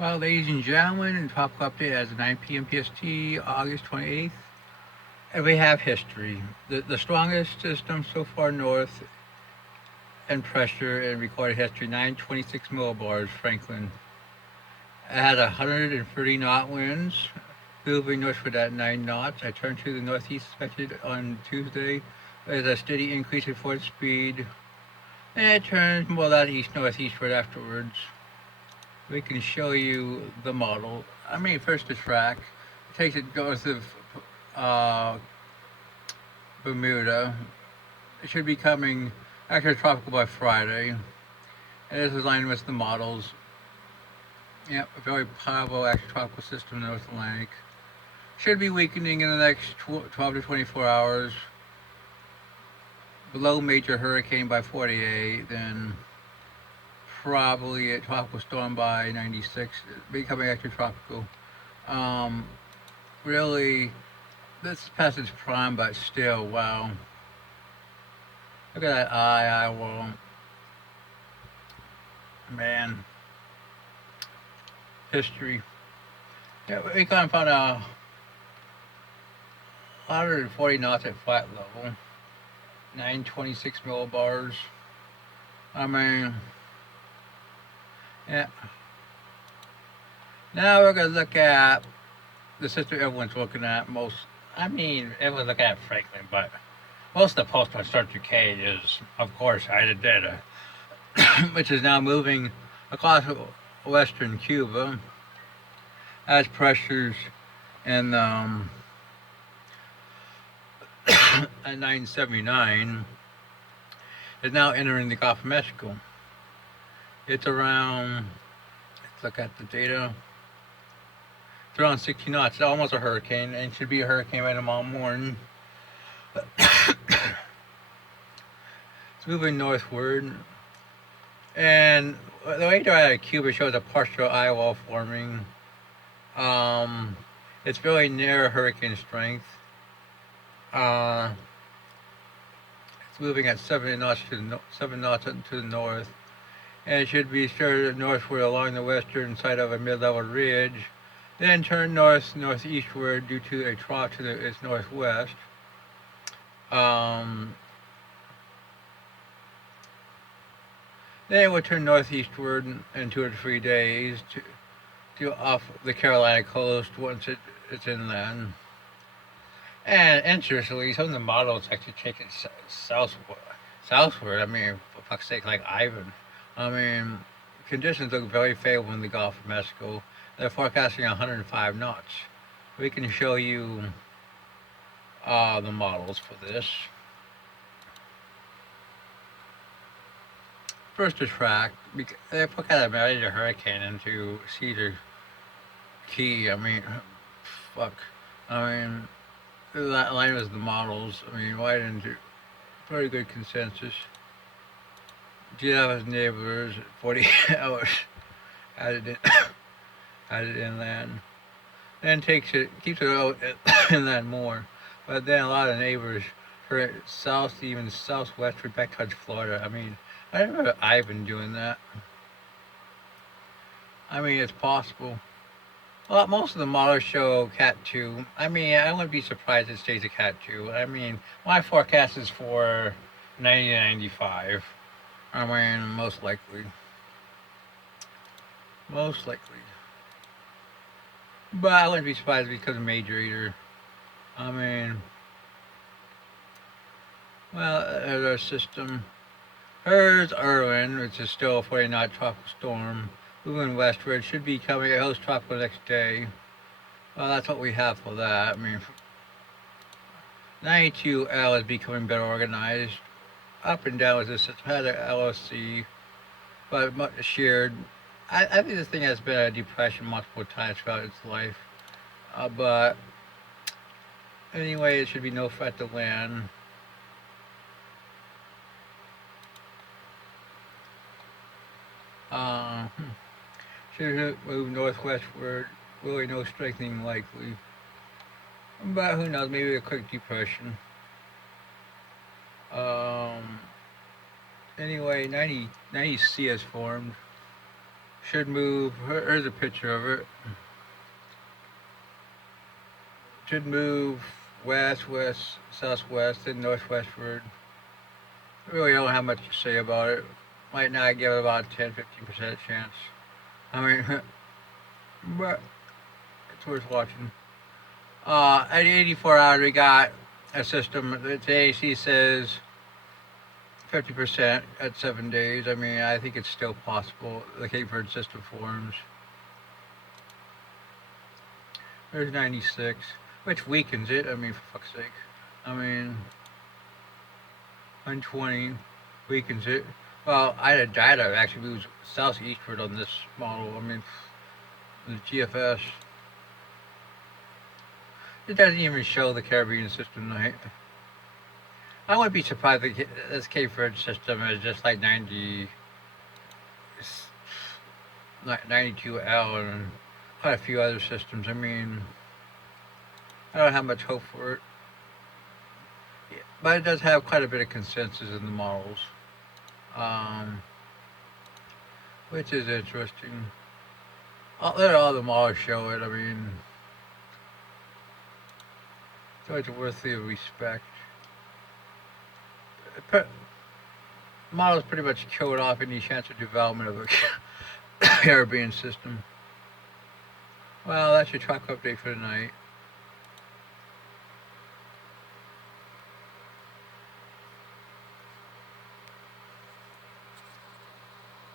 Well, ladies and gentlemen, and tropical update as of 9 p.m. PST, August 28th. And we have history. The strongest system so far north and pressure in recorded history, 926 millibars, Franklin. It had 130 knot winds, moving northward at 9 knots. I turned to the northeast expected on Tuesday. There's a steady increase in forward speed, and it turns more or less east northeastward afterwards. We can show you the model. First the track. It takes it north of uh, Bermuda. It should be coming actually tropical by Friday. And this is aligned with the models. Yep, a very powerful tropical system in the North Atlantic. Should be weakening in the next 12 to 24 hours. Below major hurricane by 48, then probably a tropical storm by 96, becoming extratropical. Um, really, this is past its prime, but still, wow. Look at that eye, well, man, history. Yeah, we kind of found 140 knots at flat level, 926 millibars. I mean, yeah. Now we're gonna look at the system everyone's looking at most. Everyone's looking at Franklin, but most of the post-construction decay is, of course, Ida Data, which is now moving across western Cuba as pressures in at 979 is now entering the Gulf of Mexico. It's around, let's look at the data. It's around 60 knots. It's almost a hurricane, and it should be a hurricane by tomorrow morning. It's moving northward. And the radar out of Cuba shows a partial eye wall forming. It's really near hurricane strength. It's moving at 7 knots to the north, and it should be steered northward along the western side of a mid-level ridge, then turn northeastward due to a trough to its northwest. Then it will turn northeastward in 2 or 3 days to off the Carolina coast once it's inland. And interestingly, some of the models actually take it southward. For fuck's sake, like Ivan. I mean, conditions look very favorable in the Gulf of Mexico. They're forecasting 105 knots. We can show you the models for this. First, the track. They forecast a major hurricane into Cedar Key. Fuck. That line was the models. Why didn't you? Pretty good consensus. GL's neighbors, 40 hours, had it inland. Then keeps it out inland more. But then a lot of neighbors for south, even southwestward, back towards Florida. I remember Ivan doing that. It's possible. Well, most of the models show Cat 2. I wouldn't be surprised if it stays a Cat 2. My forecast is for 90 to 95. Most likely. Most likely. But I wouldn't be surprised because of major either. There's our system. Here's Irwin, which is still a 40 knot tropical storm. Moving westward, should be coming at host tropical next day. Well, that's what we have for that. 92L is becoming better organized. Up and down with this, it's had an LOC, but much shared. I think this thing has been a depression multiple times throughout its life. But anyway, it should be no threat to land. Should move northwestward. Really no strengthening likely. But who knows, maybe a quick depression. Anyway, 90C has formed. should move. Here's a picture of it. Should move west, west, southwest, and northwestward. I really don't have much to say about it. Might not give it about a 10-15% chance. I mean, but it's worth watching. At 84 hours, we got a system. The AC says 50% at 7 days. I mean, I think it's still possible. The Cape Verde system forms. There's 96, which weakens it. I mean, for fuck's sake. I mean, 120 weakens it. Well, I had data actually moves southeastward on this model. I mean, the GFS. It doesn't even show the Caribbean system night. I wouldn't be surprised if this Cape Verde system is just like 92L and quite a few other systems. I mean, I don't have much hope for it. But it does have quite a bit of consensus in the models, which is interesting. Let all the models show it. I mean, so it's worthy of respect. Models pretty much killed off any chance of development of a Caribbean system. Well, that's your truck update for tonight.